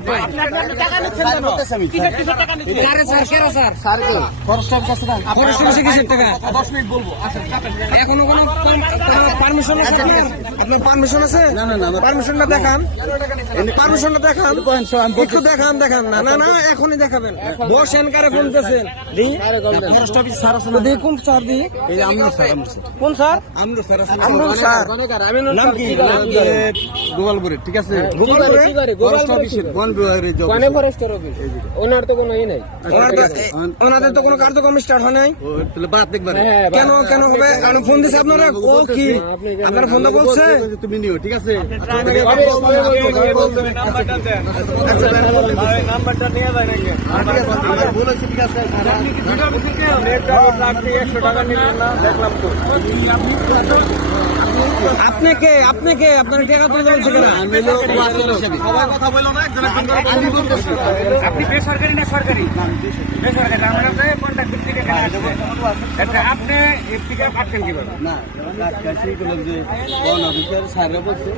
টাকা নিচ্ছেন কেন? কিসের টাকা নিচ্ছেন? আরে স্যার কেন স্যার? স্যার কি? ফরেস্ট অফিস কাছে দাও। ফরেস্ট অফিসে কিসের টাকা? 10 মিনিট বলবো। আসেন কাটেন। এখনো কোনো পারমিশন আছে আপনার? আপনার পারমিশন আছে? না না না, পারমিশনটা দেখান। পারমিশনটা দেখান। একটু দেখান দেখান। না না না, এখনই দেখাবেন। বসেন কারে বলতেছেন? দি ফরেস্ট অফিস স্যার আছে না? দেখুন স্যার দি। এই যে আমরুল স্যার। কোন স্যার? আমরুল স্যার আছে। আমরুল স্যার। নাম কি? গোপালপুরে, ঠিক আছে? গোপালপুরে ফরেস্ট অফিস বন বিভাগের জব। কোনে ফরেস্ট অফিস? ওনার তো কোনো ই নাই। ওনাদের তো কোনো কার্যক্রম স্টার্ট হয় নাই। তাহলে বাদ দেখবেন। কেন কেন হবে? কারণ ফোন দিছে আপনারা। ও কি আপনারা ফোনটা বলছে? তুমি নিও, ঠিক আছে? নাম্বারটা দেন। নাম্বারটা নিয়ে যায় নাকি? বলেছি, ঠিক আছে? আপনি কি ভিডিও থেকে নেট ডাউনলোড আপনি 100 টাকা নিলেন না? দেখলাম তো। আপনি কে আপনার টাকা তুলে দিয়েছে কেন? আমি হলো ওয়াসির হিসেবে। সবাই কথা বলো না, একজন একজন করে আমি বলতেছি। আপনি বেসরকারি না সরকারি? বেসরকারি। আমরা তো কন্ট্রাক্ট থেকে কেন আসছে? আচ্ছা, আপনি এর থেকে কাটছেন কিভাবে? না, কাটছি বললাম যে বন অফিসার স্যাররা বলছে